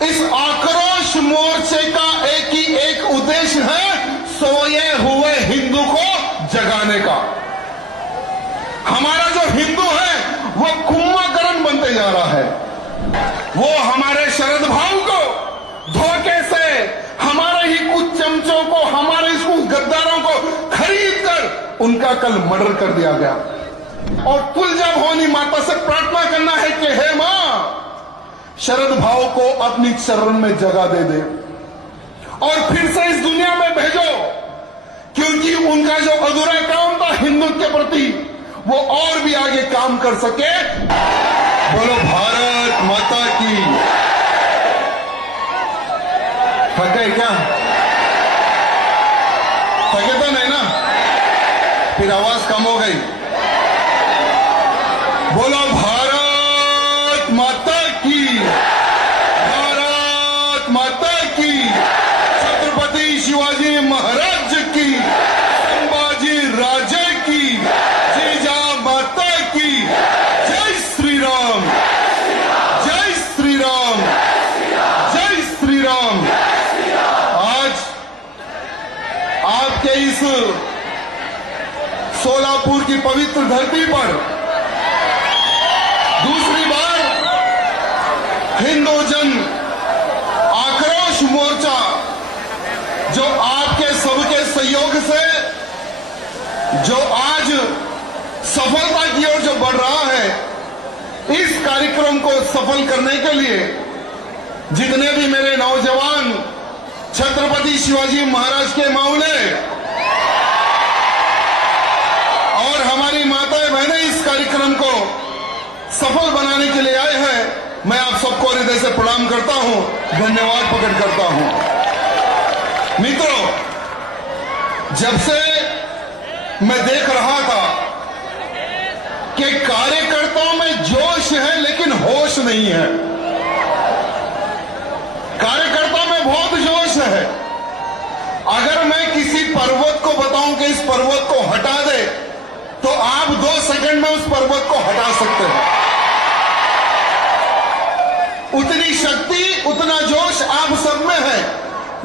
इस आक्रोश मोर्चे का एक उद्देश्य है, सोए हुए हिंदू को जगाने का। हमारा जो हिंदू है वो कुंभकर्ण बनते जा रहा है। वो हमारे शरद भाव को धोखे से, हमारे ही कुछ चमचों को, हमारे कुछ गद्दारों को खरीद कर उनका कल मर्डर कर दिया गया। और तुलजा भवानी माता से प्रार्थना करना है कि हे मां, शरद भाव को अपनी चरण में जगह दे दे और फिर से इस दुनिया में भेजो, क्योंकि उनका जो अधूरा काम था हिंदुत्व के प्रति, वो और भी आगे काम कर सके। बोलो भारत माता की। थक गए क्या? थके तो नहीं ना? फिर आवाज कम हो गई। बोलो भारत माता की, भारत माता की, छत्रपति शिवाजी महाराज की, संभाजी राजे की, जीजा माता की, जय श्री राम, जय श्री राम, जय श्री राम। आज आपके इस सोलापुर की पवित्र धरती पर दूसरी बार हिंदू जन आक्रोश मोर्चा, जो आपके सबके सहयोग से जो आज सफलता की ओर जो बढ़ रहा है, इस कार्यक्रम को सफल करने के लिए जितने भी मेरे नौजवान छत्रपति शिवाजी महाराज के मामले और हमारी माताएं बहनें इस कार्यक्रम को सफल बनाने के लिए आए हैं, मैं आप सबको हृदय से प्रणाम करता हूं, धन्यवाद प्रकट करता हूं। मित्रों, जब से मैं देख रहा था कि कार्यकर्ताओं में जोश है लेकिन होश नहीं है। कार्यकर्ताओं में बहुत जोश है। अगर मैं किसी पर्वत को बताऊं कि इस पर्वत को हटा दे, तो आप 2 सेकंड में उस पर्वत को हटा सकते हैं। उतनी शक्ति, उतना जोश आप सब में है,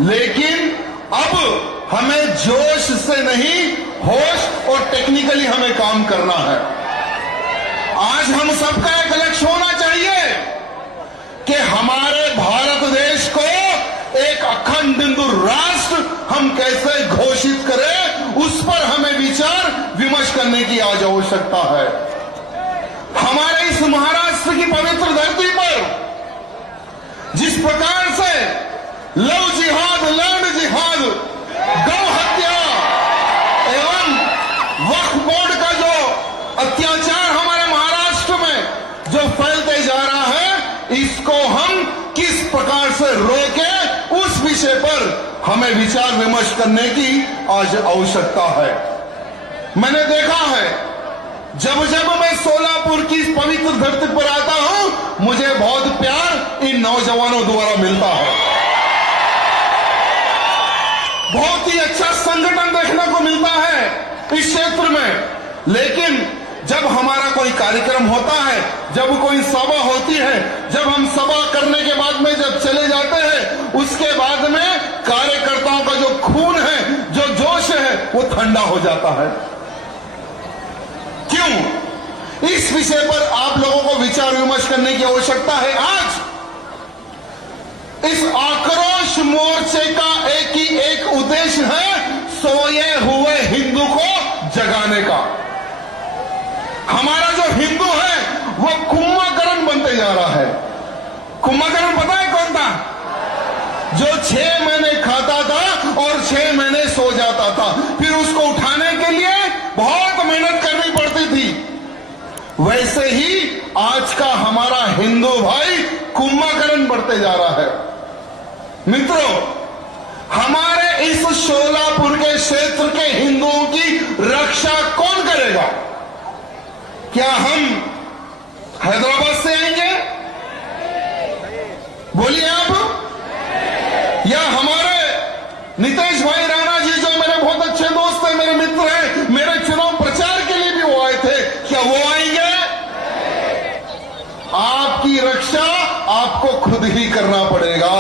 लेकिन अब हमें जोश से नहीं, होश और टेक्निकली हमें काम करना है। आज हम सबका एक लक्ष्य होना चाहिए कि हमारे भारत देश को एक अखंड हिंदू राष्ट्र हम कैसे घोषित करें, उस पर हमें विचार विमर्श करने की आज आवश्यकता है। हमारे इस महाराष्ट्र की पवित्र धरती पर जिस प्रकार से लव जिहाद, लैंड जिहाद, गौ हत्या एवं वक्फ बोर्ड का जो अत्याचार हमारे महाराष्ट्र में जो फैलते जा रहा है, इसको हम किस प्रकार से रोकें, उस विषय पर हमें विचार विमर्श करने की आज आवश्यकता है। मैंने देखा है, जब जब मैं सोलापुर की इस पवित्र धरती पर आता हूं, मुझे बहुत प्यार इन नौजवानों द्वारा मिलता है। बहुत ही अच्छा संगठन देखने को मिलता है इस क्षेत्र में। लेकिन जब हमारा कोई कार्यक्रम होता है, जब कोई सभा होती है, जब हम सभा करने के बाद में जब चले जाते हैं, उसके बाद में कार्यकर्ताओं का जो खून है, जो जोश है, वो ठंडा हो जाता है। क्यों? इस विषय पर आप लोगों को विचार विमर्श करने की आवश्यकता है। आज इस आक्रोश मोर्चे का एक उद्देश्य है, सोए हुए हिंदू को जगाने का। हमारा जो हिंदू है वो कुंभकर्ण बनते जा रहा है। कुंभकर्ण पता है कौन था? जो 6 महीने खाता था और 6 महीने सो जाता था, फिर उसको उठाने के लिए बहुत मेहनत करनी पड़ती थी। वैसे ही आज का हमारा हिंदू भाई कुंभकर्ण बढ़ते जा रहा है। मित्रों, हमारे इस सोलापुर के क्षेत्र के हिंदुओं की रक्षा कौन करेगा? क्या हम हैदराबाद से आएंगे? बोलिए आप। या हमारे नीतीश भाई राणा जी, जो मेरे बहुत अच्छे दोस्त हैं, मेरे मित्र हैं, मेरे चुनाव प्रचार के लिए भी वो आए थे, क्या वो आएंगे? आपकी रक्षा आपको खुद ही करना पड़ेगा।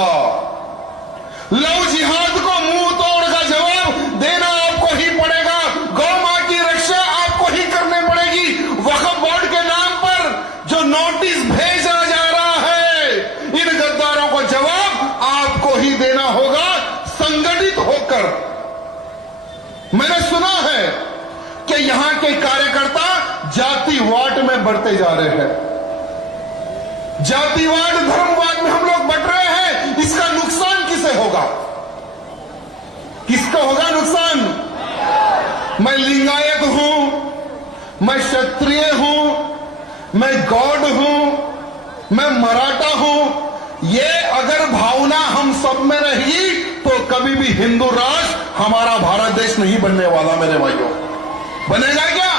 सुना है कि यहां के कार्यकर्ता जातिवाद में बढ़ते जा रहे हैं। जातिवाद धर्मवाद में हम लोग बढ़ रहे हैं। इसका नुकसान किसे होगा? किसको होगा नुकसान? मैं लिंगायत हूं, मैं क्षत्रिय हूं, मैं गौड़ हूं, मैं मराठा हूं। ये अगर भावना हम सब में रही तो कभी भी हिंदू राष्ट्र हमारा भारत देश नहीं बनने वाला मेरे भाइयों। बनेगा क्या?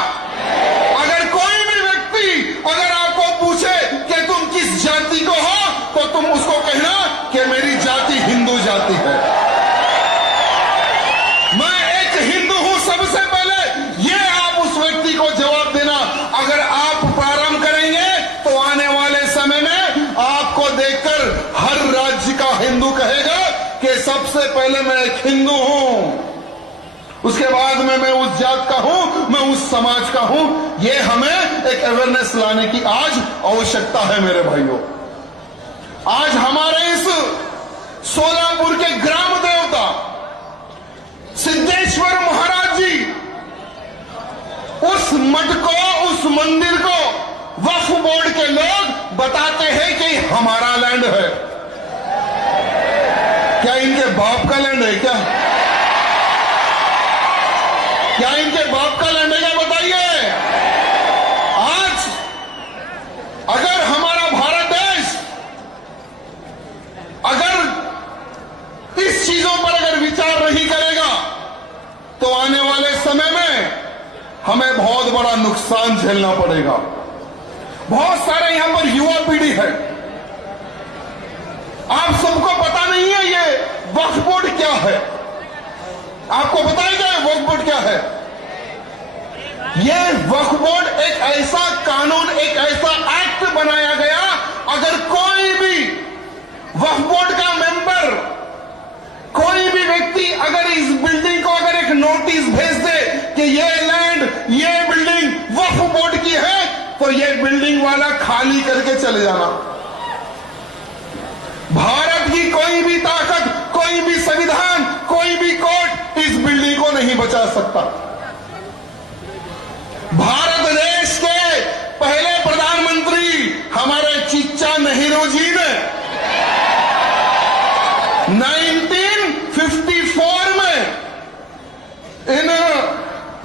अगर कोई भी व्यक्ति अगर आपको पूछे कि तुम किस जाति को हो तो तुम उसको कहना कि मेरी जाति हिंदू जाति है। मैं एक हिंदू हूं। सबसे पहले ये आप उस व्यक्ति को जवाब देना। अगर आप प्रारंभ करेंगे तो आने वाले समय में आपको देखकर हर राज्य का हिंदू कहेगा कि सबसे पहले मैं एक हिंदू हूं, उसके बाद में मैं उस जात का हूं, मैं उस समाज का हूं। यह हमें एक अवेयरनेस लाने की आज आवश्यकता है मेरे भाइयों। आज हमारे इस सोलापुर के ग्राम देवता सिद्धेश्वर महाराज जी, उस मठ को, उस मंदिर को वक्फ बोर्ड के लोग बताते हैं कि हमारा लैंड है। क्या इनके बाप का लैंड है? क्या इनके बाप का लैंड है? क्या बताइए। आज अगर हमारा भारत देश अगर इस चीजों पर अगर विचार नहीं करेगा तो आने वाले समय में हमें बहुत बड़ा नुकसान झेलना पड़ेगा। बहुत सारे यहां पर युवा पीढ़ी है, आप सबको पता नहीं है ये वक्फ बोर्ड क्या है। आपको बताएगा वक्फ बोर्ड क्या है? ये वक्फ बोर्ड एक ऐसा कानून, एक ऐसा एक्ट बनाया गया, अगर कोई भी वक्फ बोर्ड का मेंबर, कोई भी व्यक्ति अगर इस बिल्डिंग को अगर एक नोटिस भेज दे कि ये लैंड, ये बिल्डिंग वक्फ बोर्ड की है, तो ये बिल्डिंग वाला खाली करके चले जाना। भारत की कोई भी ताकत, कोई भी संविधान, कोई भी कोर्ट इस बिल्डिंग को नहीं बचा सकता। भारत देश के पहले प्रधानमंत्री हमारे चिच्चा नेहरू जी ने 1954 में इन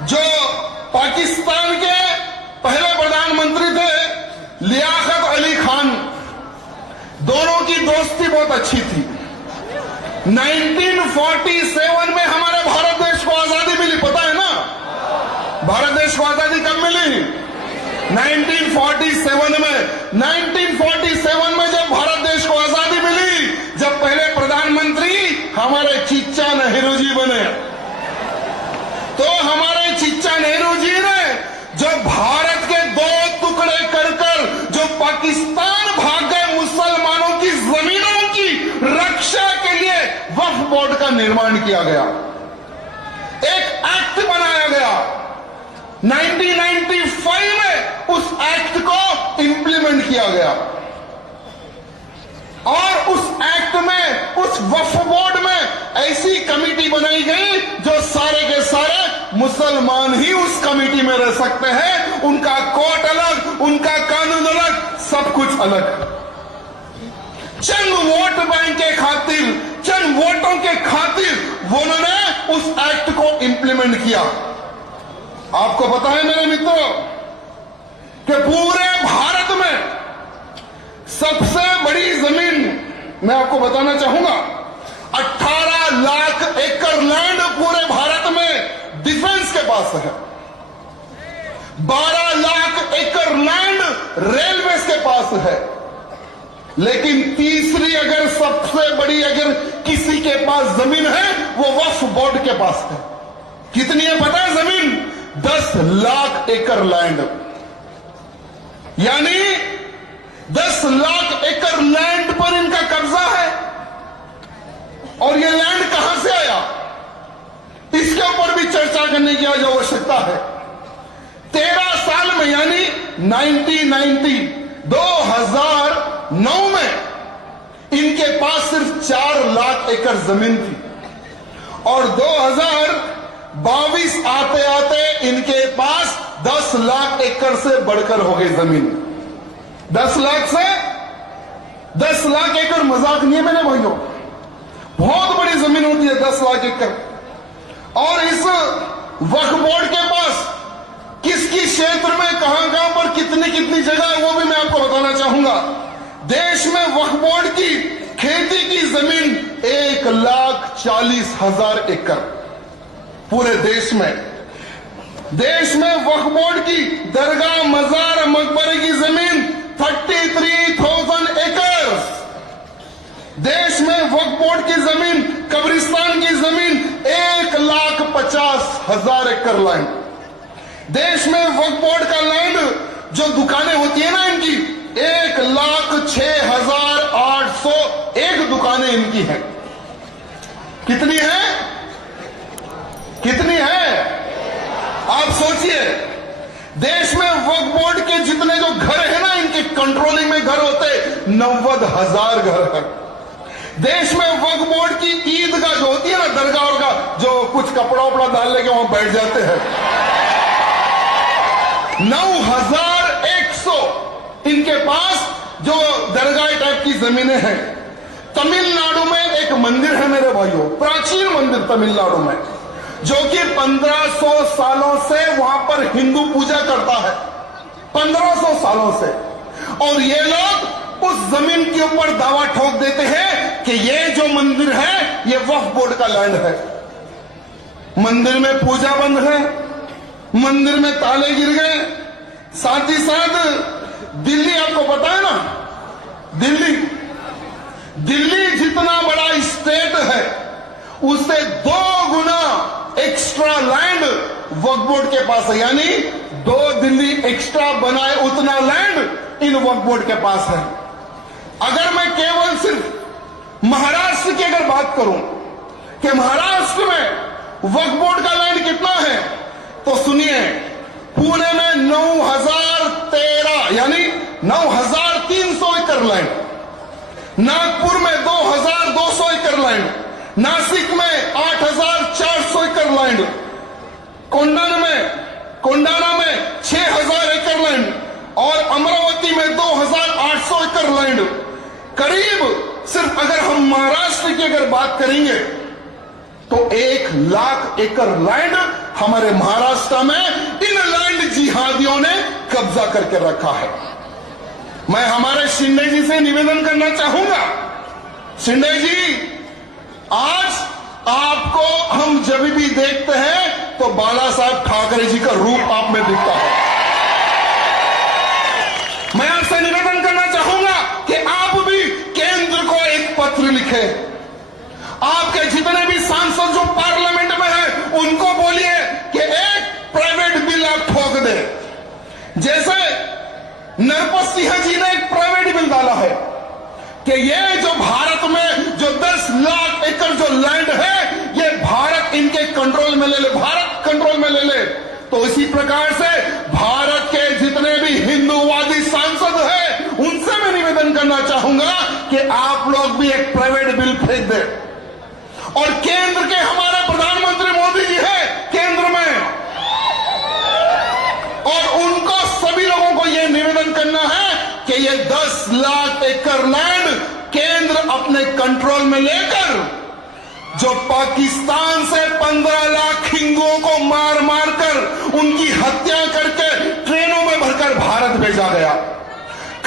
जो पाकिस्तान के पहले प्रधानमंत्री थे लियाकत अली खान, दोनों की दोस्ती बहुत अच्छी थी। 1947 में हमारे भारत देश को आजादी मिली, पता है ना? भारत देश को आजादी कब मिली? 1947 में। 1947 में जब भारत देश को आजादी मिली, जब पहले प्रधानमंत्री हमारे चिच्चा नेहरू जी बने, तो हमारे चिच्चा नेहरू जी ने जो भारत के दो टुकड़े कर जो पाकिस्तान भाग गए मुसलमानों की जमीनों की रक्षा के लिए वक्फ बोर्ड का निर्माण किया गया, एक एक्ट बनाया गया। 1995 में उस एक्ट को इंप्लीमेंट किया गया और उस एक्ट में, उस वक्फ बोर्ड में ऐसी कमेटी बनाई गई जो सारे के सारे मुसलमान ही उस कमेटी में रह सकते हैं। उनका कोर्ट अलग, उनका कानून अलग, सब कुछ अलग। चंद वोट बैंक के खातिर, चंद वोटों के खातिर उन्होंने उस एक्ट को इंप्लीमेंट किया। आपको पता है मेरे मित्रों कि पूरे भारत में सबसे बड़ी जमीन मैं आपको बताना चाहूंगा, 18 लाख एकड़ लैंड पूरे भारत में डिफेंस के पास है। 12 लाख एकड़ लैंड रेलवे के पास है। लेकिन तीसरी अगर सबसे बड़ी अगर किसी के पास जमीन है वो वक्फ बोर्ड के पास है। कितनी है पता है जमीन? 10 लाख एकड़ लैंड, यानी 10 लाख एकड़ लैंड पर इनका कब्जा है। और ये लैंड कहां से आया, इसके ऊपर भी चर्चा करने की आज आवश्यकता है। 13 साल में यानी 2009 में इनके पास सिर्फ 4 लाख एकड़ जमीन थी और 22 आते आते इनके पास 10 लाख एकड़ से बढ़कर हो गई जमीन। 10 लाख से 10 लाख एकड़ मजाक नहीं है मेरे भाइयों, बहुत बड़ी जमीन होती है 10 लाख एकड़। और इस वक्फ बोर्ड के पास किस किस क्षेत्र में कहां पर कितनी जगह है वो भी मैं आपको बताना चाहूंगा। देश में वक्फ बोर्ड की खेती की जमीन 1,40,000 एकड़ पूरे देश में। देश में वक्फ बोर्ड की दरगाह, मजार, मकबरे की जमीन 33,000 एकड़। देश में वक्फ बोर्ड की जमीन, कब्रिस्तान की जमीन 1,50,000 एकड़ लैंड। देश में वक्फ बोर्ड का लैंड जो दुकानें होती है ना इनकी 1,06,801 दुकानें इनकी हैं। कितनी है? कितनी है? आप सोचिए, देश में वक्फ बोर्ड के जितने जो घर है ना इनके कंट्रोलिंग में घर होते 90,000 घर है। देश में वक्फ बोर्ड की ईदगाह जो होती है ना, दरगाह और का जो कुछ कपड़ा उपड़ा डाल लेके वहां बैठ जाते हैं, 9,100 इनके पास जो दरगाह टाइप की जमीनें हैं। तमिलनाडु में एक मंदिर है मेरे भाइयों, प्राचीन मंदिर तमिलनाडु में, जो कि 1500 सालों से वहां पर हिंदू पूजा करता है, 1500 सालों से। और ये लोग उस जमीन के ऊपर दावा ठोक देते हैं कि ये जो मंदिर है ये वक्फ बोर्ड का लैंड है। मंदिर में पूजा बंद है, मंदिर में ताले गिर गए। साथ ही साथ दिल्ली, आपको पता है ना, दिल्ली जितना बड़ा स्टेट है उससे 2 गुना एक्स्ट्रा लैंड वक्फ बोर्ड के पास है। यानी 2 दिल्ली एक्स्ट्रा बनाए उतना लैंड इन वक्फ बोर्ड के पास है। अगर मैं केवल सिर्फ महाराष्ट्र की अगर बात करूं कि महाराष्ट्र में वक्फ बोर्ड का लैंड कितना है, तो सुनिए, पुणे में 9,013 यानी 9,300 एकड़ लैंड, नागपुर में 2,200 एकड़ लैंड, नासिक में 8,400 एकड़ लैंड, कोंडाना में 6,000 एकड़ लैंड और अमरावती में 2,800 एकड़ लैंड। करीब सिर्फ अगर हम महाराष्ट्र की अगर बात करेंगे तो 1,00,000 एकड़ लैंड हमारे महाराष्ट्र में इन लैंड जिहादियों ने कब्जा करके रखा है। मैं हमारे शिंदे जी से निवेदन करना चाहूंगा, शिंदे जी, आज आपको हम जब भी देखते हैं तो बाला साहब ठाकरे जी का रूप आप में दिखता है। मैं आपसे निवेदन करना चाहूंगा कि आप भी केंद्र को एक पत्र लिखें। आपके जितने भी सांसद जो पार्लियामेंट में हैं उनको बोलिए कि एक प्राइवेट बिल आप ठोक दें। जैसे नरपत सिंह जी ने एक प्राइवेट बिल डाला है कि ये जो भारत में जो 10 लाख एकड़ जो लैंड है ये भारत इनके कंट्रोल में ले ले, भारत कंट्रोल में ले ले। तो इसी प्रकार से भारत के जितने भी हिंदूवादी सांसद हैं उनसे मैं निवेदन करना चाहूंगा कि आप लोग भी एक प्राइवेट बिल फेंक दें। और केंद्र के हमारे प्रधानमंत्री मोदी जी हैं केंद्र में, और उनको सभी लोगों को यह निवेदन करना है कि ये 10 लाख एकड़ लैंड केंद्र अपने कंट्रोल में लेकर जो पाकिस्तान से 15 लाख हिंदुओं को मार मार कर उनकी हत्या करके ट्रेनों में भरकर भारत भेजा गया,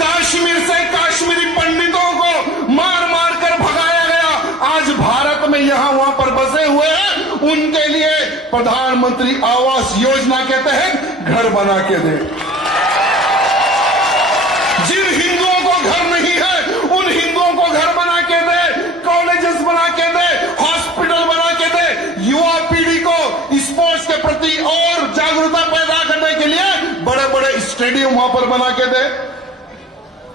कश्मीर से कश्मीरी पंडितों को मार मार कर भगाया गया, आज भारत में यहां वहां पर बसे हुए हैं, उनके लिए प्रधानमंत्री आवास योजना के तहत घर बना के दे। जिन हिंदुओं को घर नहीं है उन हिंदुओं को घर बना के दे, कॉलेजेस बना के दे, हॉस्पिटल बना के दे, युवा पीढ़ी को स्पोर्ट्स के प्रति और जागरूकता पैदा करने के लिए बड़े बड़े स्टेडियम वहां पर बना के दे।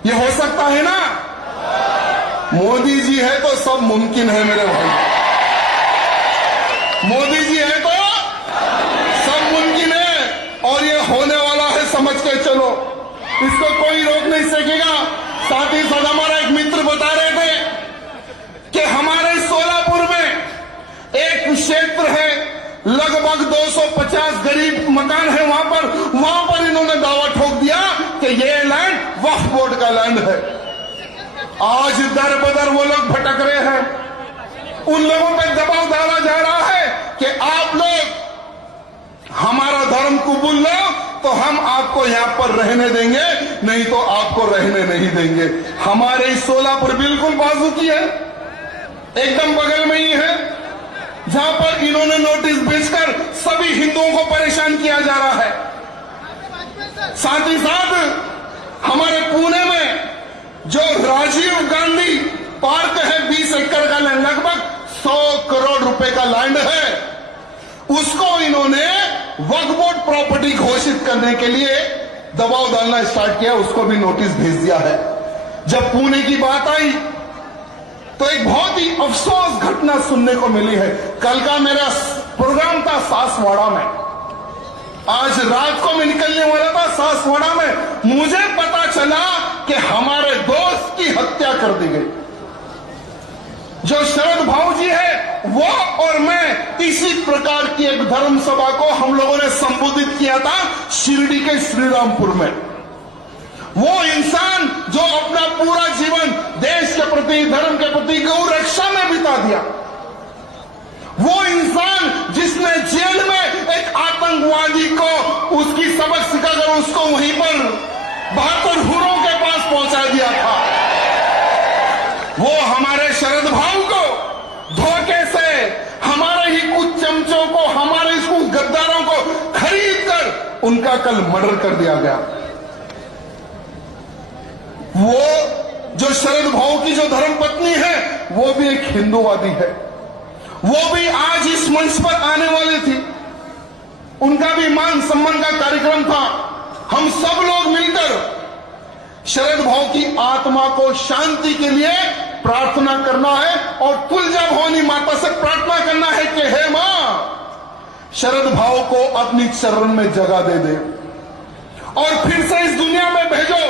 ये हो सकता है ना? मोदी जी है तो सब मुमकिन है मेरे भाई, मोदी जी है तो सब मुमकिन है और ये होने वाला है, समझ के चलो, इसको कोई रोक नहीं सकेगा। साथ ही साथ हमारा एक मित्र बता रहे थे कि हमारे सोलापुर में एक क्षेत्र है लगभग 250 गरीब मकान है वहां पर इन्होंने दावा ठोक दिया कि ये लैंड वक्फ बोर्ड का लैंड है। आज दर बदर वो लोग भटक रहे हैं, उन लोगों पे दबाव डाला जा रहा है कि आप लोग हमारा धर्म कबूल लो तो हम आपको यहां पर रहने देंगे, नहीं तो आपको रहने नहीं देंगे। हमारे सोलापुर बिल्कुल बाजू की है, एकदम बगल में ही है, जहां पर इन्होंने नोटिस भेजकर सभी हिंदुओं को परेशान किया जा रहा है। साथ ही साथ हमारे पुणे में जो राजीव गांधी पार्क है 20 एकड़ का लैंड, लगभग 100 करोड़ रुपए का लैंड है, उसको इन्होंने वक्फ बोर्ड प्रॉपर्टी घोषित करने के लिए दबाव डालना स्टार्ट किया, उसको भी नोटिस भेज दिया है। जब पुणे की बात आई तो एक बहुत ही अफसोस घटना सुनने को मिली है। कल का मेरा प्रोग्राम था सासवाड़ा में, आज रात को मैं निकलने वाला था सासवाड़ा में, मुझे पता चला कि हमारे दोस्त की हत्या कर दी गई। जो शरद भाऊ जी है वो और मैं इसी प्रकार की एक धर्म सभा को हम लोगों ने संबोधित किया था शिरडी के श्रीरामपुर में। वो इंसान जो अपना पूरा जीवन देश के प्रति, धर्म के प्रति गौ रक्षा में बिता दिया, वो इंसान जिसने जेल में एक आतंकवादी को उसकी सबक सिखाकर उसको वहीं पर 72 हुरों के पास पहुंचा दिया था, वो हमारे शरद भाऊ को धोखे से हमारे ही कुछ चमचों को, हमारे इस कुछ गद्दारों को खरीद कर उनका कल मर्डर कर दिया गया। वो जो शरद भाऊ की जो धर्मपत्नी है वो भी एक हिंदूवादी है, वो भी आज इस मंच पर आने वाली थी, उनका भी मान सम्मान का कार्यक्रम था। हम सब लोग मिलकर शरद भाऊ की आत्मा को शांति के लिए प्रार्थना करना है और तुलजा भवानी माता से प्रार्थना करना है कि हे मां, शरद भाऊ को अपनी चरण में जगह दे दे और फिर से इस दुनिया में भेजो,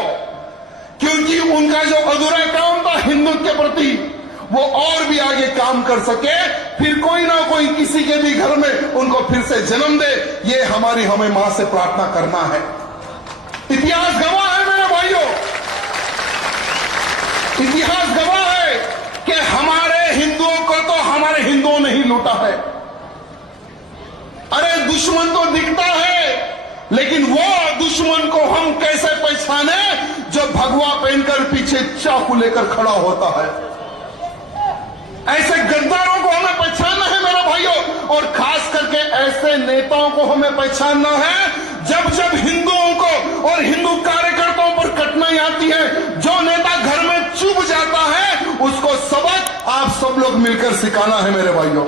क्योंकि उनका जो अधूरा काम था हिंदुत्व के प्रति वो और भी आगे काम कर सके, फिर कोई ना कोई किसी के भी घर में उनको फिर से जन्म दे, ये हमें मां से प्रार्थना करना है। इतिहास गवाह है मेरे भाइयों, इतिहास गवाह है कि हमारे हिंदुओं को तो हमारे हिंदुओं ने ही लूटा है। अरे दुश्मन तो दिखता है, लेकिन वो दुश्मन को हम कैसे पहचाने जो भगवा पहनकर पीछे चाकू लेकर खड़ा होता है। ऐसे गद्दारों को हमें पहचानना है मेरे भाइयों, और खास करके ऐसे नेताओं को हमें पहचानना है जब जब हिंदुओं को और हिंदू कार्यकर्ताओं पर कठिनाई आती है, जो नेता घर में चुप जाता है उसको सबक आप सब लोग मिलकर सिखाना है मेरे भाइयों।